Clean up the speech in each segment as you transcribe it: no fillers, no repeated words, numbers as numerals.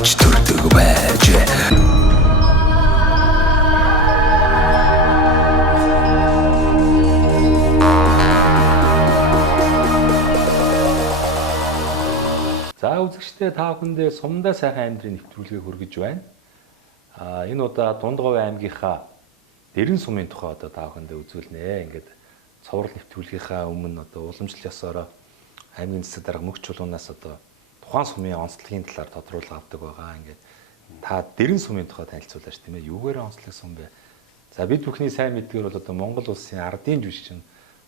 Хөвч төрдөг байж. За үзэгчдээ та бүхэндээ Сумдаа сайхан амьдрын нэвтрүүлгийг хүргэж байна. Энэ удаа Дундгов аймгийнхаа Дэрэн сумын тухай одоо та бүхэндээ үзүүлнэ. Ингээд цовруул нэвтрүүлгийнхаа өмнө одоо уламжлал ёсороо аймгийн засаг дарга мөнх чулуунаас одоо тухайн сумын онцлогийн талаар тодруулга авдаг байгаа. Ингээд та Дэрэн сумын тухай танилцуулаач тийм ээ. Юугаар онцлог сум бэ? За бид бүхний сайн мэдгээр бол одоо Монгол улсын ардын жүжигчин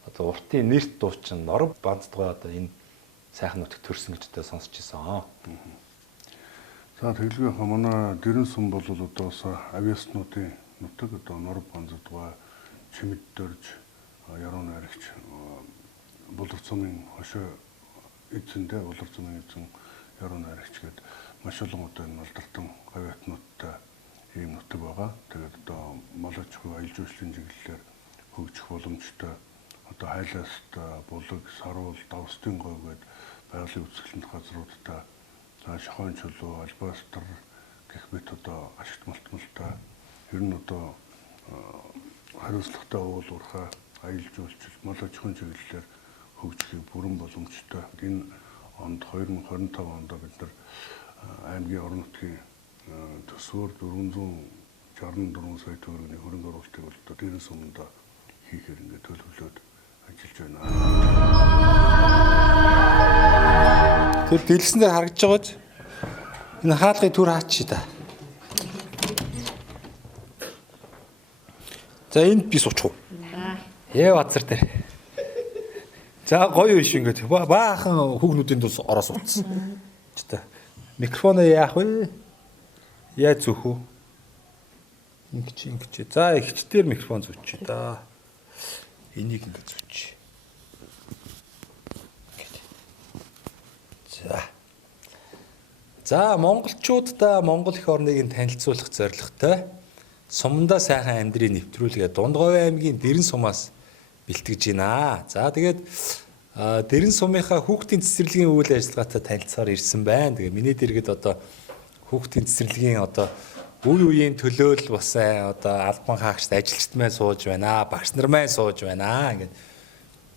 одоо уртын нэрт дуучин Норов Банцдгой одоо энэ сайхан нутагт төрсөн гэж одоо сонсч ирсэн. За тэглэгээ манай Дэрэн сум бол одоо авиаснуудын нутаг одоо Норов Банцдгой, Чимэд дөрж, Яруу найрагч, Булар цумын хошоо эзэндээ Булар цумын эзэн Яруу найрагч гээд маш олон одоо энэ алдартан авиатнуудтай ийм нутаг байгаа. Тэгээд одоо малч хөө аялал жуулчлалын чиглэлээр хөгжих боломжтой одоо хайлаас булаг, саруул, давстын говь гээд байгалийн үзэсгэлэнт газруудтай шохон чулуу, албастар гэх мэт одоо ашигт малтмалтай ер нь одоо хариуцлагатай уул уурхай аялал жуулчлал малч хүн чиглэлээр хөгжихийг бүрэн боломжтой. Энэ онд 2025 онд бид нар аймгийн орон нутгийн төсвөр 464 сая төгрөгийн хөрөнгө оруулалтыг бол одоо Дэрэн суманд хийхээр ингээд төлөвлөд ажиллаж байна. Тэр дэлгэсэн дээр харагдж байгааж энэ хаалгын түр хаач та. За энд би суучих уу? Яа бацар дээр. За гоё биш ингээд баахан хүүгнүүдийн дус ороо суудсан. Ч та. Микрофоноо яах вэ? Яа зүөх үү? Ингэж. За ихчдэр микрофон зүүч та. Энийг ингэж зүүч. За монголчуудаа Монгол эх орныг танилцуулах зорилготой Сумдаа сайхан амьдрын нэвтрүүлгээ Дундгов аймгийн Дэрэн сумаас бэлтгэж байна. За тэгээд Дэрэн сумынхаа хүүхдийн цэцэрлэгийн үйл ажиллагаатай танилцахаар ирсэн байна. Тэгээ миний дэргэд одоо хүүхдийн цэцэрлэгийн одоо үе үеийн төлөөлөл бас одоо албан хаагчд ажилчид маань сууж байна. Багш нар маань сууж байна. Ингээд.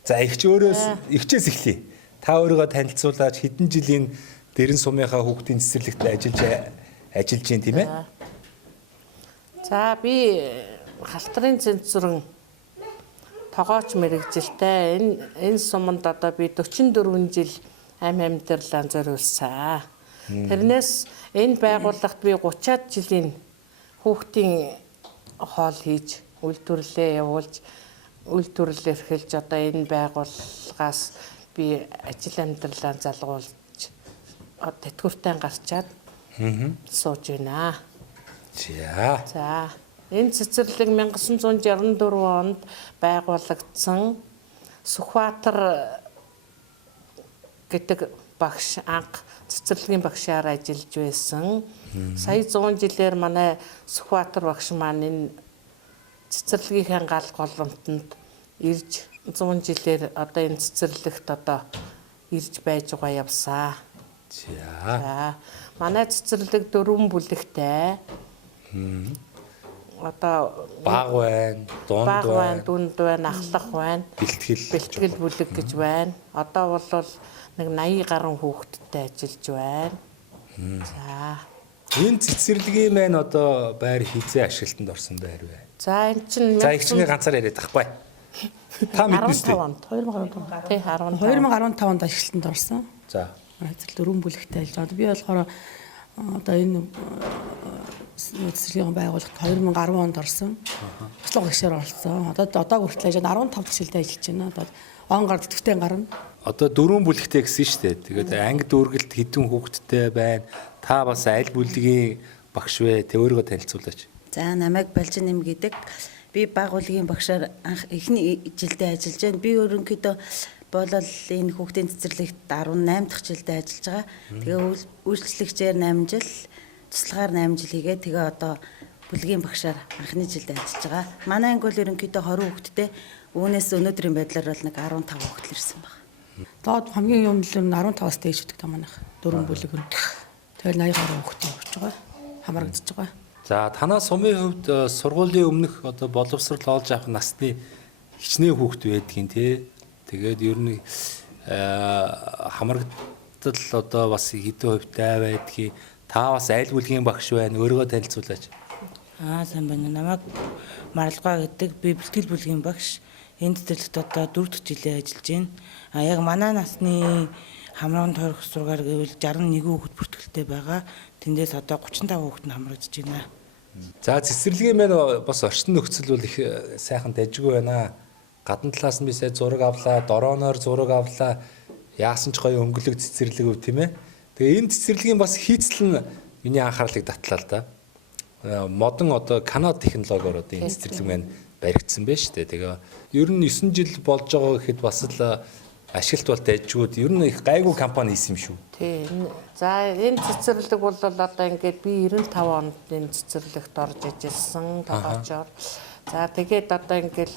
За ихчээс эхлэе. Та өөрийгөө танилцуулаад хэдэн жилийн Дэрэн сумынхаа хүүхдийн цэцэрлэгт ажиллаж байна тийм ээ? За би халтрын цэнзүрэн тогооч мэрэгжилтэй энэ суманд одоо би 44 жил амьдарлаа зориулсан. Тэрнээс энэ байгууллагт би 30-аад жилийн хүүхдийн хоол хийж үйлдвэрлэлээ явуулж үйлдвэрлэл эрхэлж одоо энэ байгууллагаас би ажил амьдралаа залгуулж тэтгэвртэй гарчаад сууж байна. За энэ цэцэрлэг 1964 онд байгуулагдсан Сүхбаатар гэдэг багш анх цэцэрлэгийн багшаар ажиллаж байсан. Сая 100 жилээр манай Сүхбаатар багш маань энэ цэцэрлэгийн гал голомтонд ирж 100 жилээр одоо энэ цэцэрлэгт одоо ирж байж байгаа явсаа. За манай цэцэрлэг 4 бүлэгтэй. Одоо баг байна, дунд байна, ахлах байна. Бэлтгэл бүлэг гэж байна. Одоо бол нэг 80 гаруй хүүхэдтэй ажиллаж байна. За энэ цэцэрлэгийн маань одоо байр хизээ ашиглалтанд орсон байр вэ? За энэ чинь за их чинь ганцаар яриад байхгүй. Та мэднэ үү? 2015 онд ашиглалтанд орсон. За. Цэцэрлэг 4 бүлэгтэй ажиллаж байгаа. Би болохоор одоо энэ цэцэрлэгийн байгууллагт 2010 онд орсон. Туслах багшаар орсон. Одоо хүртэл 15 дахь жилдээ ажиллаж байна. Одоо он гар тэтгэвтэй гарна. Одоо 4 бүлэгтэй гэсэн шүү дээ. Тэгээд анги дүүргэлт хэдэн хүүхэдтэй байна. Та бас аль бүлгийн багш вэ? Тэ өөрийгөө танилцуулаач. За намайг Балжин нэм гэдэг. Би байгууллагын багшаар анх эхний жилдээ ажиллаж байна. Би ерөнхийдөө болол энэ хүүхдийн цэцэрлэгт 18 дахь жилдээ ажиллаж байгаа. Тэгээ үйлчлэгчээр 8 жил, туслахаар 8 жил хийгээ. Тэгээ одоо бүлгийн багшаар анхны жилдээ ажиллаж байгаа. Манай анги бол ерөнхийдөө 20 хүүхэдтэй. Үүнээс өнөөдрийн байдлаар бол нэг 15 хүүхэд ирсэн байна. Доод хамгийн юм л 15-аас дээш гэдэг та манайх 4 бүлэг. тэгэл 80 гаруй хүүхдээ явж байгаа. Хамрагдаж байгаа. За танаа сумын хувьд сургуулийн өмнөх одоо боловсрол олж авах насны хичнээн хүүхд байдгийн тий. Тэгээд ер нь хамрагдал одоо бас хэдэн хувьтай байдгийг та бас айл бүлгийн багш байна. Өөрийгөө танилцуулаач. Сайн байна. Намайг Маралгаа гэдэг би бэлтгэл бүлгийн багш. Энд цэцэрлэгт одоо 4 дахь жилээ ажиллаж байна. Яг манай насны хамрагын тойрох сургаар гэвэл 61 хүүхэд бүртгэлтэй байгаа. Тэндээс одоо 35 хүүхэд нь хамрагдаж байна. За цэцэрлэгийн маань бас орчин нөхцөл бол их сайхан дайжгүй байна. Гадна талаас нь би сая зураг авлаа, дорооноор зураг авлаа. Яасан ч гоё өнгөлөг цэцэрлэг өв тийм ээ. Тэгээ энэ цэцэрлэгийн бас хийцэл нь миний анхаарлыг татлаа л да. Модон одоо Канада технологиор одоо энэ цэцэрлэг маань баригдсан байна шүү дээ. Тэгээ ер нь 9 жил болж байгаа гэхэд бас л ашиглалт бол дайжгүй. Ер нь их гайгүй компани хийсэн юм шүү. Тий. За энэ цэцэрлэг бол одоо ингээд би 95 онд энэ цэцэрлэгт орж ажилласан тогоочоор. За тэгээд одоо ингээд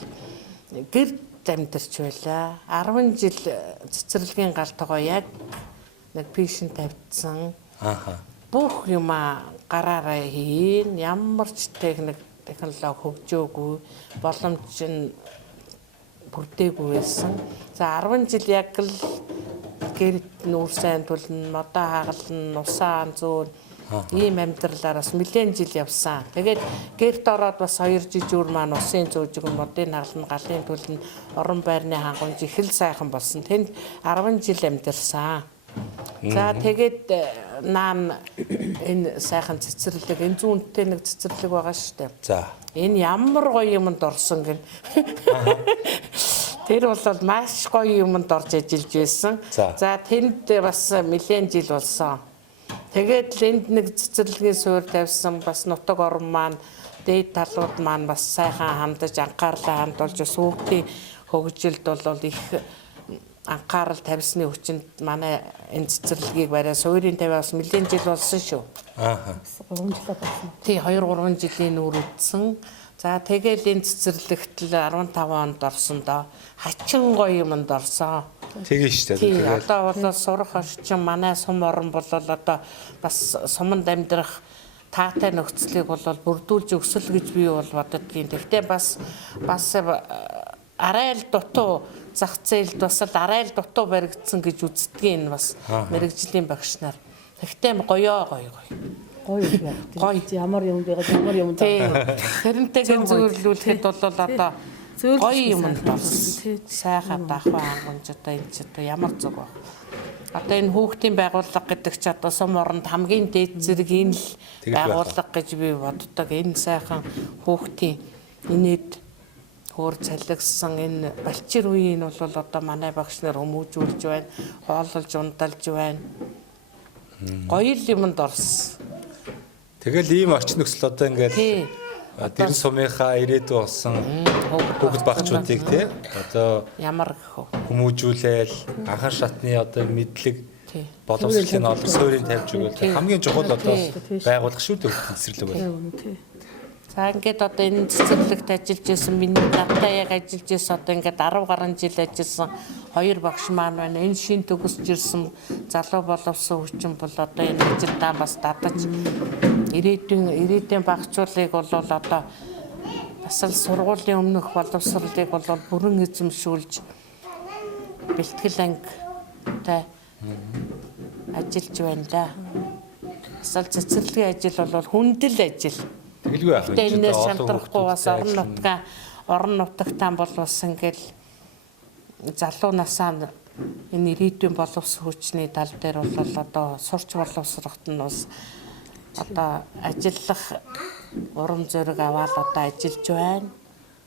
гэрд амьдарч байлаа. 10 жил цэцэрлэгийн гал тогоо яг нэг пишн тавьдсан. Ааха. Бүх юм гараараа хийн. Ямар ч технологи хөгжөөгүй, боломж нь бүрдээгүй байсан. За 10 жил яг л гэрд нүүр сайн тулна, модоо хагална, усаан зүүн ийм амьдралаар бас нэлээд жил явсан. Тэгээд гэрт ороод бас 2 жижүүр маань усын зүүжиг модын хагална, галын тулна, орон байрны хангамж их л сайхан болсон. Тэнд 10 жил амьдарсан. За тэгээд наам энэ сайхан цэцэрлэг, энэ зүүнтэй нэг цэцэрлэг байгаа шүү дээ. За. Энэ ямар гоё юмд орсон гэн. Тэр бол маш гоё юмд орж ажиллаж байсан. За тэнд бас нэлээд жил болсон. Тэгээд л энд нэг цэцэрлэгийн суурь тавьсан бас нутаг орон маань, дээд талууд маань бас сайхан хандаж анхаарлаа хандуулж бас хүүхдийн хөгжилд бол их анхаарал тавьсны хүчинд манай энэ цэцэрлэгийг барай суурийн тавиас нэлээд жил болсон шүү. Ааха. 3 жил болсон. Тий 2-3 жилийн үр үдсэн. За тэгэл энэ цэцэрлэгт л 15 онд орсон доо. Хачин гоё юмд орсон. Тэгээ шүү дээ. Тий одоо бол сурах орчин манай сум орн бол одоо бас суманд амьдрах таатай нөхцөлийг бол бүрдүүлж өсөл гэж би бол боддгийн. Тэгтээ бас арай л дутуу зах зээлд бас л арай л дутуу баригдсан гэж үздгийн бас мэрэгжлийн багш нар. Тэгтээ гоё. Гоё ямар юм бэ? Ямар юм даа. Тэрнтэйгээ зөвлөлүүлэхэд бол одоо гоё юмд болсон. Сайхан дахва хангамж одоо энэ ч одоо ямар зүг баг. Одоо энэ хүүхдийн байгууллага гэдэг чи одоо сум оронд хамгийн дээд зэрэг энэ л байгууллага гэж би боддог. Энэ сайхан хүүхдийн инээд хөр цалигсан энэ балчир үеийн бол одоо манай багш нар хүмүүжүүлж байна, хооллож ундалж байна. Гоё юмд орсон. Тэгэл ийм орчин нөхцөл одоо ингээд дэрэн сумынхаа ирээдүй болсон хүүхэд багчуудыг тий одоо ямар гэх вэ? хүмүүжүүлээл анхан шатны одоо мэдлэг боловсролын олох суурийг тавьж өгөөл хамгийн чухал одоо байгуулах шүү дээ цэцэрлэг байна. За ингээд одоо энэ цэцэрлэгт ажиллаж байсан миний надтай яг ажиллаж байсан одоо ингээд 10 гаруй жил ажилласан 2 багш маань байна. Энэ шин төгсөж ирсэн залуу боловсон хүчин бол одоо энэ ажилдаа бас дадаж ирээдүйн багцуулыг бол одоо бас л сургуулийн өмнөх боловсролыг бол бүрэн эзэмшүүлж бэлтгэл ангитай ажиллаж байна да. Бас л цэцэрлэгийн ажил бол хүндэл ажил. Тэгэлгүй яах вэ? Энэс шалтрахгүй бас орон нутагтаа бол бас ингээл залуу насаа энэ ирээдүйн боловсон хүчний тал дээр бол одоо сурч боловсрохт нь бас одоо ажиллах урам зориг аваад одоо ажиллаж байна.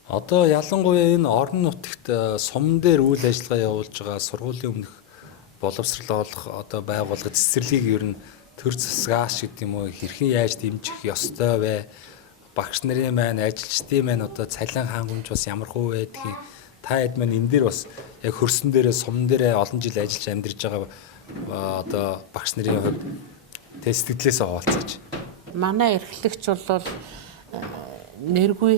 Одоо ялангуяа энэ орон нутагт сум дээр үйл ажиллагаа явуулж байгаа сургуулийн өмнөх боловсрол олох одоо байгууллага цэцэрлэгийг ер нь төр засгаас гэдэг юм уу хэрхэн яаж дэмжих ёстой вэ? Багш нарын маань ажилчдын маань одоо цалин хангамж бас ямар хөө байдгийг та хэд маань энэ дээр бас яг хөрсөн дээрээ сум дээрээ олон жил ажиллаж амьдарч байгаа одоо багш нарын хувьд тэ сэтгэлээсээ хуваалцаач. Манай эрхлэгч бол нэргүй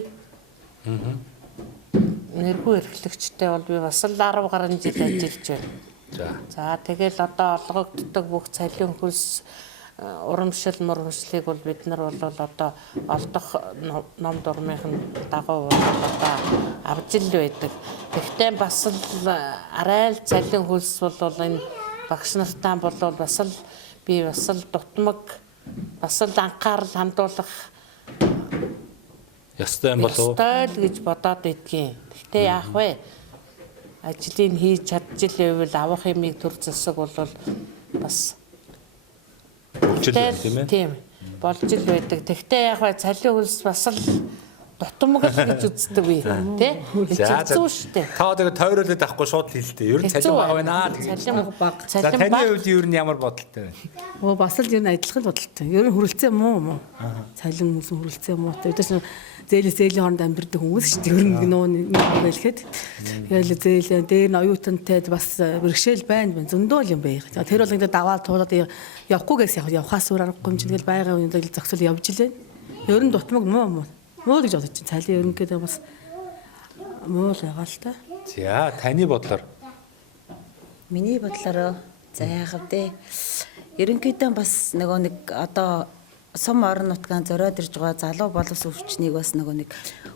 эрхлэгчтэй бол би бас л 10 гаруй жил ажиллаж байна. За тэгэл одоо олгогддог бүх цалин хөлс урамшил мурамшлыг бол бид нар бол одоо олдох ном дурмынхын дагуу одоо авж ил байдаг. Гэхдээ бас л арай л цалин хөлс бол энэ багш нартаа бол бас л би бас л дутмаг бас л анхаарал хандуулах Ястай юм болов уу? ёстой л гэж бодоод идгийн. Гэхдээ яах вэ? Ажлыг хийж чадчихвэл авах юмыг төр засаг бол бас Хөгжил байна тийм ээ. Тийм. Болж ил байдаг. Тэгтээ яг бай цалин хөлс бас л дутмаг л гэж үздэг би. Тэ? Хэцүү шүү дээ. Та тэгээ тойруулаад авахгүй шууд хэлдэ. Ер нь цалин баг байна тэгээ. Цалин баг. За Цалин таны баг. хувьд ер нь ямар бодолтой вэ? Бас л ер нь адилхан бодолтой. Ер нь хүрэлцээ муу. Цалин хүмүүс хүрэлцээ муу. Өдөөс зээлийн хооронд амьдардаг хүмүүс шүү дээ. Ер нь нөө нэг хэлэхэд. Тэгэл зээл дээр нь оюутантай бас бэрхшээл байна. Зөндөө юм бай. Тэр бол ингээд даваад туулаад явахгүйгээс явахаас өөр аргагүй юм чинь тэгэл байгаан үедээ зөксөл явж илээ. Ер нь дутмаг муу гэж бодож чинь цалин ерөнхийдөө бас муу л байгаа л та. За таны бодлоор Миний бодлоор за яагав дээ. Ерөнхийдөө бас нөгөө нэг одоо сум орон нутгаан зориод ирж байгаа залуу боловс өвчнийг бас нөгөө нэг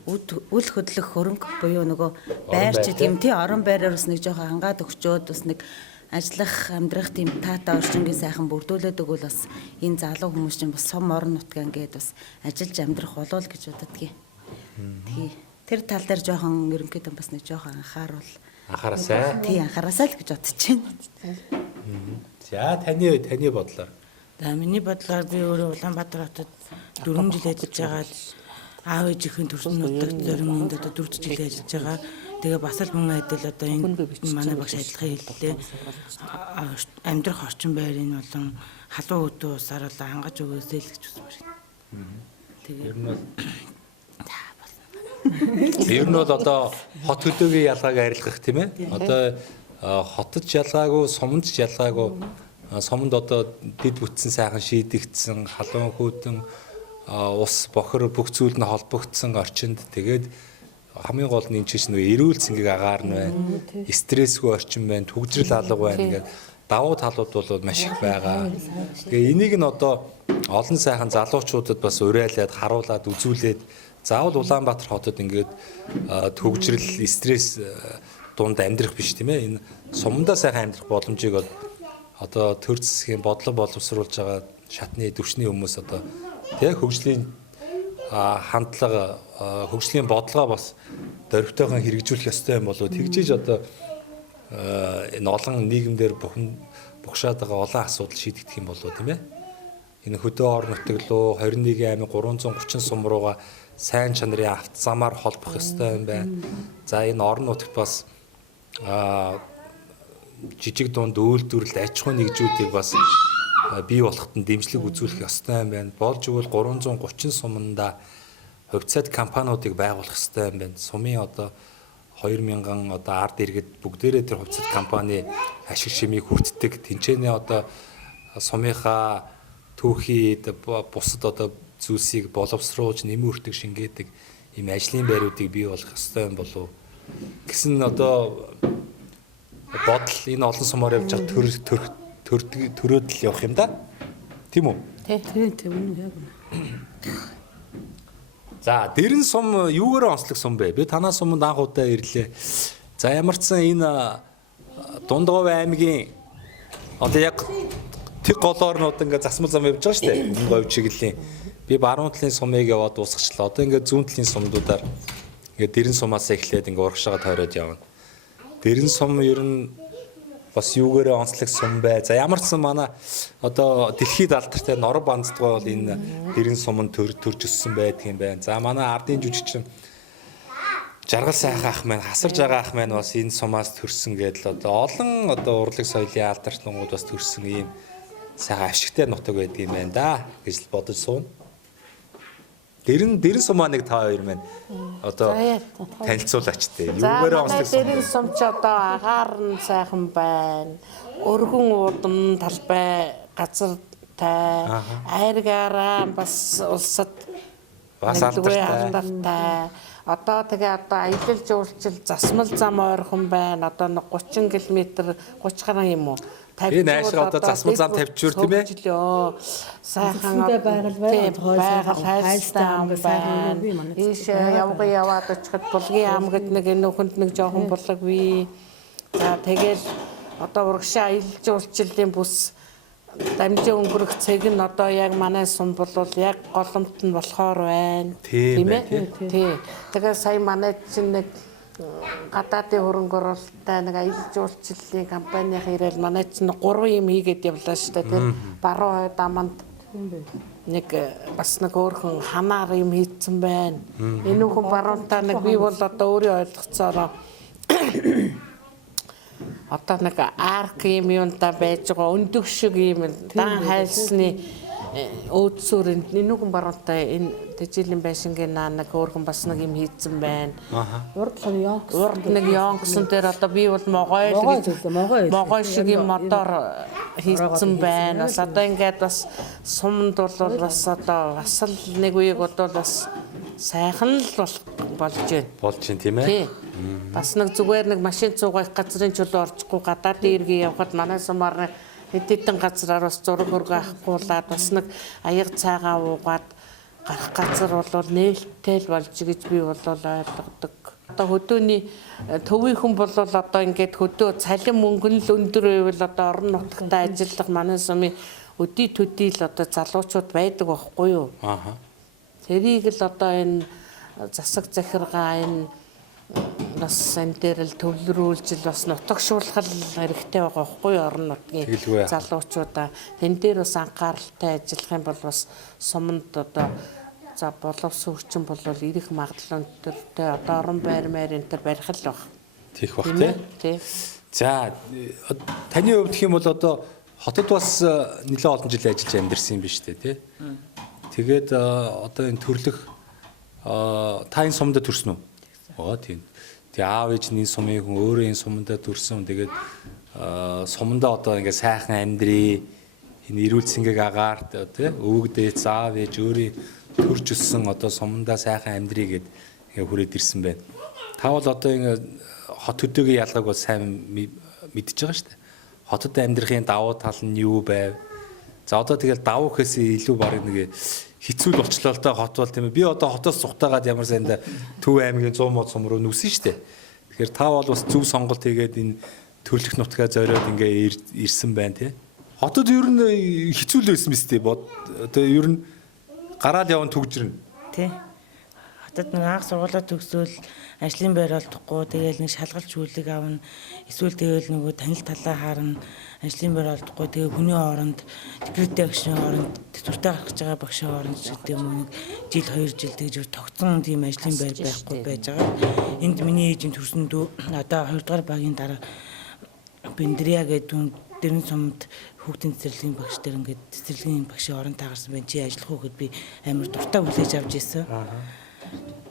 үл хөдлөх хөрөнгө буюу нөгөө байрч тийм тий орон байраар бас нэг жоохон хангаад өгчөөд бас нэг ажиллах амьдрах тийм таата орчингийн сайхан бүрдүүлээд өгвөл бас энэ залуу хүмүүс чинь бас сум орон нутгаан гээд бас ажиллаж амьдрах болов гэж боддгийг. Тий. Тэр тал дээр жоохон ерөнхийдөө бас нэг жоохон анхаараасай. тий анхаараасай л гэж бодож байна. За таны бодлоор. За миний бодлоор би өөрөө Улаанбаатар хотод 4 жил ажиллаж байгаа. Аав ээжийнхэн төрснөд зоримонд одоо 4 жил ажиллаж байгаа. Тэгээ бас л мөн адил одоо энэ манай багш ажиллахын хэллээ. Амьдрах орчин байрын болон халуун өдөө усаар бол хангаж өгөөсэй л гэж үзмээр байна. Тэгээ Ер нь бол одоо хот хөдөөгийн ялгааг арилгах тийм ээ. Одоо хотод ялгаагүй, суманд ялгаагүй. Суманд одоо дэд бүтсэн сайхан шийдэгдсэн, халуун хүүдэн ус бохор бүх зүйл нь холбогдсон орчинд тэгээд хамгийн гол нь энэ чинь нөө эрүүл цэнгийг агаар нь байна. Стрессгүй орчин байна, төгжрөл алга байна гэдэг давуу талууд бол маш их байгаа. Тэгээ энийг нь одоо олон сайхан залуучуудад бас уриалаад, харуулад, үзүүлээд заавал Улаанбаатар хотод ингээд төгжрөл, стресс дунд амьдрах биш тийм ээ. Энэ сумдаа сайхан амьдрах боломжийг одоо төр засгийн бодлого боловсруулж байгаа шатны төвчний хүмүүс одоо тий хөгжлийн хандлага, хөгжлийн бодлогоо бас дөрвтойгоо хэрэгжүүлэх ёстой юм болоо тэгжиж одоо энэ олон нийгэмдэр бухшаад байгаа олон асуудал шийдэгдэх юм болоо тийм ээ. Энэ хөдөө орон нутаглуу 21 аймаг 330 сум руугаа сайн чанарын автозамаар холбох ёстой юм байна. За энэ орон нутагт бас жижиг дунд үйлдвэрлэл аж ахуйн нэгжүүдийг бас бий болоход нь дэмжлэг үзүүлэх ёстой юм байна. Болж игэл 330 суманда хувьцаат компаниудыг байгуулах ёстой юм байна. Сумын одоо 2000 одоо ард иргэд бүгдээрээ тэр хувьцаат компани ашиг шимийг хүртдэг. Тэнцэнэ одоо сумынхаа түүхийд бусад одоо зүйлсийг боловсруулж нэмүүртэг шингээдэг ийм ажлын байруудыг бий болгох ёстой юм болов гэсэн одоо бодол энэ олон сумаар явж байгаа төрөөд л явах юм да. Тийм үү? Тийм яг. За, дэрэн сум юугаар онцлог сум бэ? Би танаа суманд анх удаа ирлээ. За, ямар ч сан энэ Дундгов аймгийн одоо яг тэг голоор нь одоо ингээ засмал зам явж байгаа шүү дээ. Дундгов чиглэлийн. Би баруун талын сумыг яваад дуусгачлаа. Одоо ингээ зүүн талын сумдуудаар ингээ дэрэн сумаас эхлээд ингээ урагшаага тойроод явна. Дэрэн сум ер нь бас юугаар онцлог сум бай. За ямар ч сан манай одоо дэлхийд алдартай нор банддгаа бол энэ дэрэн суманд төрж өссөн байдаг юм байна. За манай ардын жүжигчин Жаргал сайхан ах маань, хасарж байгаа ах маань бас энэ сумаас төрсөн гэдэл одоо олон одоо урлаг соёлын алдарчнууд бас төрсөн ийм сайхан ашигтай нутаг байдаг юм байна да гэж бодож суун. Дэрэн сумаа нэг та хоёр маань одоо танилцуулаач тээ. Юугаар онцлог сум? Дэрэн сум ч одоо агаар нь сайхан байна. Өргөн уудам талбай газартай, айргаараа бас улсад бас алдартай. Одоо тэгээ одоо аялал жуулчлал засмал зам ойрхон байна. Одоо 30 км 30 гаруй юм уу? Би наашаа одоо засмал зам тавьчихвэр тийм ээ. Сайхан Төсвөдөө байгаль байна. хайлттай ам байна. Ийшээ яваад очиход Булгийн ам гэд нэг энэ хүнд нэг жоохон булаг бий. За тэгэл одоо урагшаа аялал жуулчлалын бүс дамжин өнгөрөх цэг нь одоо яг манай сум бол яг голомт нь болохоор байна. Тийм ээ? ээ, Тий. Тэгээ сая манай чинь нэг гадаадын хөрөнгө оруулалттай нэг аялал жуулчлалын компанийн ирээл манай чинь 3 юм хийгээд явлаа шүү дээ тийм баруун хойд аманд нэг бас нэг өөрхөн ханаар юм хийцэн байна. Энэ хүн баруунтаа нэг би бол одоо өөрийн ойлгоцоороо одоо нэг арк юм юунда байж байгаа өндөг шиг юм дан хайлсны өөдсөөр энэ хүн баруунтаа энэ дэжилийн байшингийн нэг өөрхөн бас нэг юм хийцэн байна. Урд нэг ёнгсон дээр одоо би бол могой шиг юм мотор хийцэн байна. Бас одоо ингээд бас сумд бол бас одоо бас л нэг үеиг бол бас сайхан л болж байна. Болж байна тийм ээ. Бас нэг зүгээр нэг машин цугах газрын чөлөө орчихгүй гадаадын иргэн явхад манай сумаар хэдийдэн газраар бас зураг хөргө авахгүйлаад бас нэг аяг цаагаа уугаад гарах газар бол нээлттэй л болж гэж би бол ойлгодог. Одоо хөдөөний төвийн хүн бол одоо ингээд хөдөө цалин мөнгө нь л өндөр байвал одоо орон нутагтаа ажиллах манай сумын өдий төдий л одоо залуучууд байдаг байхгүй юу? Тэрийг л одоо энэ засаг захиргаа энэ бас энэ дээр л төвлөрүүлж бас нутагшуулах хэрэгтэй байгаа байхгүй юу орон нутгийн залуучуудаа тэн дээр бас анхааралтай ажиллах юм бол бас суманд одоо за боловс хөгжин бол ирэх магадлал өнтертэй одоо орон байр энэ төр барих л баг. Тийх бах тий. За таны хувьд гэх юм бол одоо хотод бас нэлээд олон жил ажиллаж амьдэрсэн юм биш үү тий. Тэгээд одоо энэ төрлөх та энэ сумдад төрсөн үү? Тийм. Тэгээ аав ээж нь сумын хүн өөрөө энэ сумдаа төрсөн. Тэгээд сумдаа одоо ингээ сайхан амьдрий энэ эрүүл цэнгийг агаарт тий өвөг дээд аав ээж өөрийн төрж өссөн одоо сумдаа сайхан амьдрий гэд ингээ хүрээд ирсэн байна. Та бол одоо ингээ хот хөдөөгийн ялгааг бол сайн мэдчихэж байгаа шүү дээ. Хотод амьдрахын давуу тал нь юу байв? За одоо тэгэл давуу гэхээс илүү баг нэг хэцүү л болчлоо л да хот бол тийм ээ. Би одоо хотоос цухтаагаад ямар сайндаа Төв аймгийн 100 мод сум руу нүсэн шүү дээ. Тэгэхээр та бол бас зөв сонголт хийгээд энэ төрлөх нутгаа зориод ингээ ирсэн байна тий. Хотод ер нь хэцүү л байсан мэт тий. Одоо ер нь гараал явна төгжрэн. Тий. Хотод нэг анх сургуулаа төгсөөл ажлын байр олдохгүй тэгэл нэг шалгалт шүүлэг авна. Эсвэл тэгэл нөгөө танил талаа харна. Ажлын байр олдохгүй тэгээ хүний оронд секреттэй багшийн оронд төсвөртэй гарах гэж байгаа багшийн оронд гэдэг юм нэг жил 2 жил тэгж тогтсон тийм ажлын байр байхгүй байж байгаа. Энд миний ээжийн төрсөн дүү одоо 2 дугаар багийн дараа Бендрия гэдэг дэрэн сумд хүүхдийн цэцэрлэгийн багш дээр ингээд цэцэрлэгийн багшийн оронд таарсан байна. Чи ажиллах уу гэд би амар дуртай хүлээж авч ирсэн.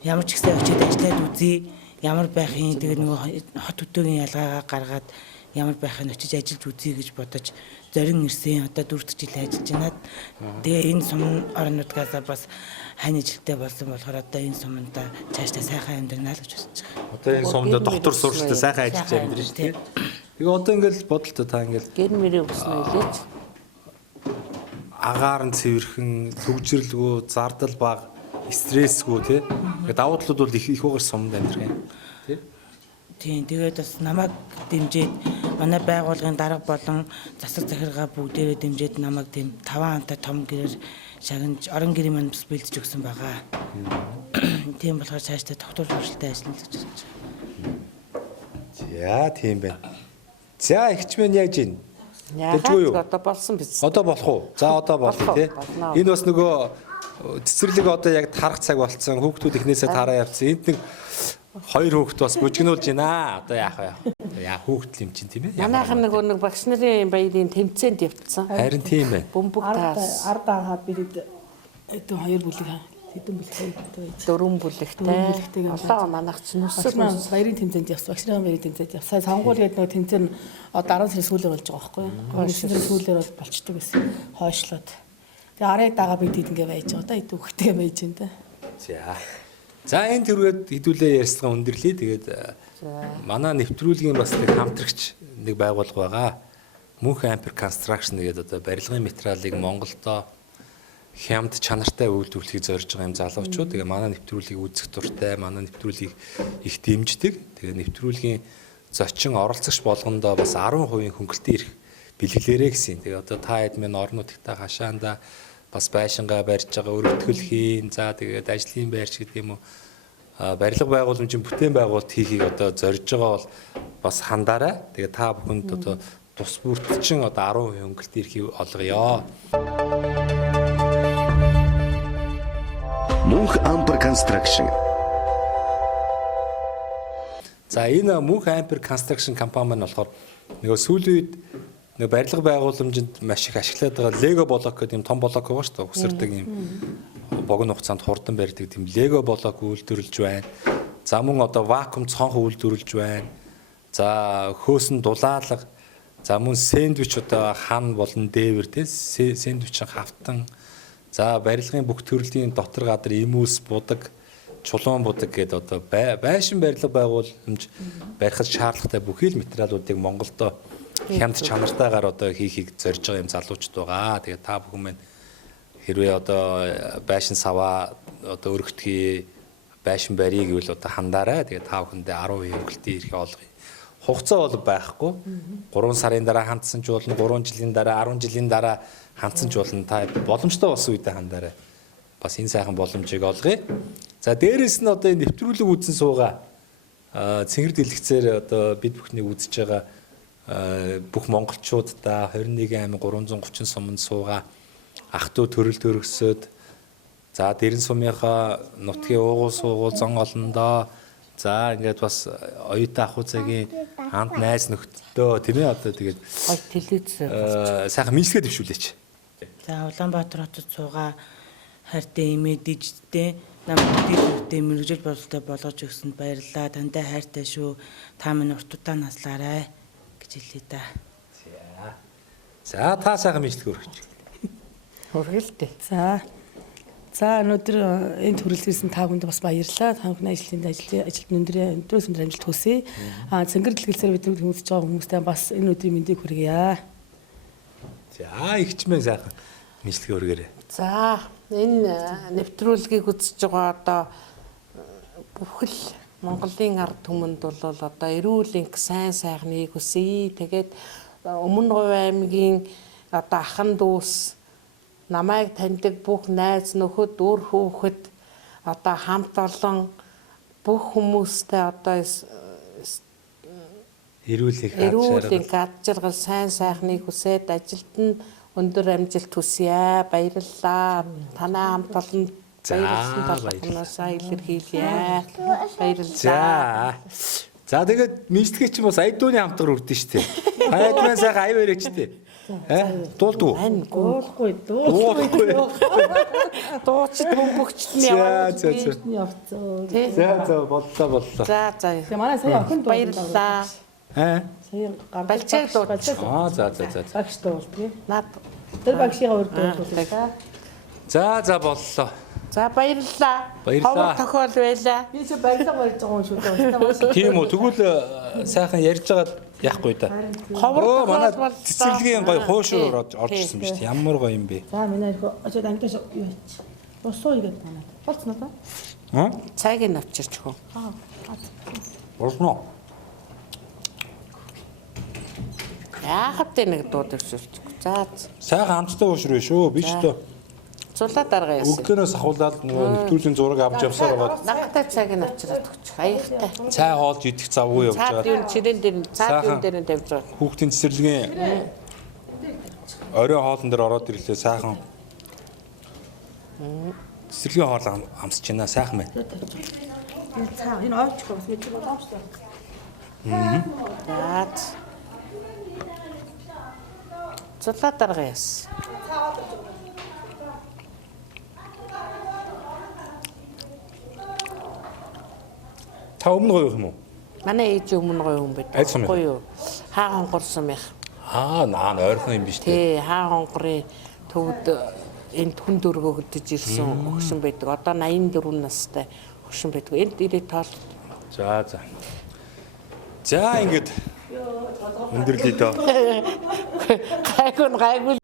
Ямар ч ихсээ очиод ажиллаад үзье. Ямар байхын тэгээ нөгөө хот хөдөөгийн ялгаагаа гаргаад ямар байхын очиж ажиллаж үзье гэж бодож зорин ирсэн. Одоо 4 жил ажиллаж байна. Тэгээ энэ сум орнуудгаас бас хань ажилттай болсон болохоор одоо энэ сумда цаашдаа сайхан амьдрнаа л гэж бодож байгаа. Одоо энэ сумда доктор сурчтай сайхан ажиллаж амьдрын шүү дээ. Тэгээ одоо ингээл бодолтой та ингээл гэр мөрөө өснө үлээж агаар нь цэвэрхэн, төгжрэлгүй, зардал бага, стрессгүй тий. Тэгээ давуу талууд бол их угаар сумд амьдрах юм. Тий. Тийм тэгээд бас намайг дэмжиж манай байгууллагын дарга болон засаг захиргаа бүгдээрээ дэмжиж намайг тийм 5 антай том гэрээр шагнаж орон гэрийн маань бас бэлдэж өгсөн байгаа. Тийм болохоор цаашдаа доктор сургалтад ажиллана гэж байна. За тийм байна. За ихч мэн яаж ийн? яагаад одоо болсон биз? Одоо болох уу? За одоо болно тий. Энэ бас нөгөө цэцэрлэг одоо яг тарах цаг болцсон. Хүүхдүүд ихнээсээ тараа явцсан. Энд нэг 2 хүүхд бас мужигнуулж байна. Одоо яах вэ? Яа хүүхд юм чинь тийм ээ. Манайхан нэг багш нарын баярын тэмцээнд явцсан. Харин тийм байна. Бөмбөг таас. Ард хаад бирэд хэдэн 2 бүлэг хэдэн бүлэг байж. 4 бүлэгтэй. Одоо манайх ч нүсэл баярын тэмцээнд явсан. Багш нарын баярын тэмцээнд явсан. Сонгуул гэдэг нөгөө тэмцээн одоо 10 сарын сүүлээр болж байгаа байхгүй юу? 10 сарын сүүлээр бол болчдөг гэсэн. Хойшлоод. Тэгээ арыг дагаа бид ингээ байж байгаа. Одоо эд үхтэй байж байна да. За энэ төрөд хэдүүлээ ярьцгаа өндөрлөе. Тэгээд манай нэвтрүүлгийн бас нэг хамтрагч нэг байгуулга байгаа. Мөнх Ампер Construction гэдэг одоо барилгын материалыг Монголдо хямд чанартай үйлдвэрлэхийг зорж байгаа юм залуучууд. Тэгээ манай нэвтрүүлгийг үзэх дуртай, манай нэвтрүүлгийг их дэмждэг. Тэгээ нэвтрүүлгийн зочин оролцогч болгондоо бас 10% хөнгөлтийн эрх бэлгэлээрэ гэсэн. Тэгээ одоо та хэд минь орнуудтай хашаанда бас байшингаа барьж байгаа өргөтгөлхийн, за тэгээд ажлын байрч гэдэг юм уу, барилга байгууламжийн бүтээн байгуулалт хийхийг одоо зорж байгаа бол бас хандаарай. Тэгээ та бүхэнд одоо тус бүртчин одоо 10% хөнгөлтийн эрхийг олгоё. Мөнх Ампер Construction. За энэ Мөнх Ампер Construction компани маань болохоор нөгөө сүүлийн үед нөгөө барилга байгууламжинд маш их ашиглаад байгаа Lego блок гэдэг юм том блок байгаа шүү дээ. Үсэрдэг юм богино хугацаанд хурдан барьдаг тийм Lego блок үйлдвэрлэж байна. За мөн одоо вакуум цонх үйлдвэрлэж байна. За хөөсөн дулаалга, за мөн сэндвич одоо хан болон дээвэр тий сэндвичийн хавтан. За барилгын бүх төрлийн дотор гадар имүүс будаг, чулуун будаг гэдэг одоо байшин барилга байгууламж барихад шаардлагатай бүхий л материалуудыг Монголдо хямд чанартайгаар одоо хийхийг зорж байгаа юм залуучууд байгаа. Тэгээ та бүхэн маань хэрвээ одоо байшин саваа одоо өргөтгий байшин барья гэвэл одоо хандаарай. Тэгээ та бүхэндээ 10% хөнгөлтийн эрхийг олгоё. Хугацаа бол байхгүй. 3 сарын дараа хандсан ч болно, 3 жилийн дараа, 10 жилийн дараа хандсан ч болно. Та боломжтой болсон үедээ хандаарай. Бас энэ сайхан боломжийг олгоё. За дээрэс нь одоо нэвтрүүлэг үзэн суугаа. Цэнгэр дэлгэцээр одоо бид бүхний үзэж байгаа бүх монголчуудаа 21 аймаг 330 суманд суугаа. Ах トゥ төрөл төрөсөд. За дэрэн сумынхаа нутгийн уугуул суугуул зон олондоо. За ингээд бас оюутан ах уцагийн хамт найз нөхдөдөө тийм ээ одоо тэгээд Гол телевиз сайхан мэдлэгээ дэвшүүлээч. За Улаанбаатар хотод суугаа хайртай эмээ дижтэй намайг дижтэй мэрэгжил бололтой болгож өгсөнд баярлалаа. Тандаа хайртай шүү. Та минь уртудаа наслаарай гэж хэлээ да. За та сайхан мэдлэг өргөж. хүргэлтэй. За өнөөдөр энэ төрөлхөөсөн та бүхэнд бас баярлалаа. Та бүхэн ажилд өндрөөс өндөр амжилт хүсье. Цэнгэр дэлгэлцээр бид хүмүүстэж байгаа хүмүүстээ бас энэ өдрийн мэндийг хүргье. За ихчмэн сайхан мэдлэг өргөөрэй. За энэ нэвтрүүлгийг үзэж байгаа одоо бүхэл Монголын ард түмэнд бол одоо эрүүл энх сайн сайхныг хүсье. Тэгээд Өмнө Говь аймгийн одоо ахан дүүс намайг таньдаг бүх найз нөхөд, үр хүүхэд одоо хамт олон бүх хүмүүстэй одоо эрүүл энх ад жаргал сайн сайхныг хүсээд ажилд нь өндөр амжилт хүсье. Баярлалаа. Танай хамт олон баярлалын талбарнаасаа илэрхийлье. Баярлалаа. За тэгээд мэдлэгээ чинь бас айдууны хамтгаар үрдэн штэ. Хайдман сайхан ай барьж штэ. Дуулдгүй. Дуулахгүй. Дуучид хөнгөгчд нь яваад За боллоо. За. Тэгээ манай сая охин баярлалаа. Сая Балчааг дуулж. За. Багш дуулдаг. Наад Тэр багшийн урд дуулдаг. За боллоо. За баярлалаа. Баярлалаа. Ховор тохиол байлаа. Би ч баярлага барьж байгаа юм шүү дээ. Тийм үү. Тэгвэл сайхан ярьж байгаад яахгүй да. Ховор манай тохиол бол цэцэрлэгийн гоё хуушуур орж ирсэн биз дээ. Ямар гоё юм бэ? За манай их очоод амташ юу яач. Босоо игээд манай. Болцсон уу та? цайг нь авчирч хөө. Болсноо. Яахад нэг дуудаж шүлчих. За Сайхан амттай уушруу шүү. Би ч тоо зулаа дарга яасан. өгдөнөөс ахуулаад нөгөө нэвтрүүлгийн зураг авч явсаар байгаа. Нагтай цайг нь авчираад өгч. Аяхтай. Цай хоолж идэх завгүй явж Цаад байгаа. юу чирэн дээр цаад юу дээр нь тавьж байгаа. Хүүхдийн цэцэрлэгийн оройн хоолн дээр ороод ирлээ сайхан. Цэцэрлэгийн хоол амсч байна сайхан байна. Цаа энэ ойч бас мэдээ боломжтой. За зулаа дарга яасан. Та өмнө гоё юм уу? Манай ээж өмнө гоё хүн байд. Айц юм яа? Гоё юу? Хаа хонгорсон байх. Наа ойрхон юм биш үү? Тий, хаа хонгорын төвд энд хүн дөргөө хөдөж ирсэн өгшин байдаг. Одоо 84 настай өгшин байдаг. Энд ирээд тоол. За. За ингээд Өндөрлөе дөө. Гайгүй.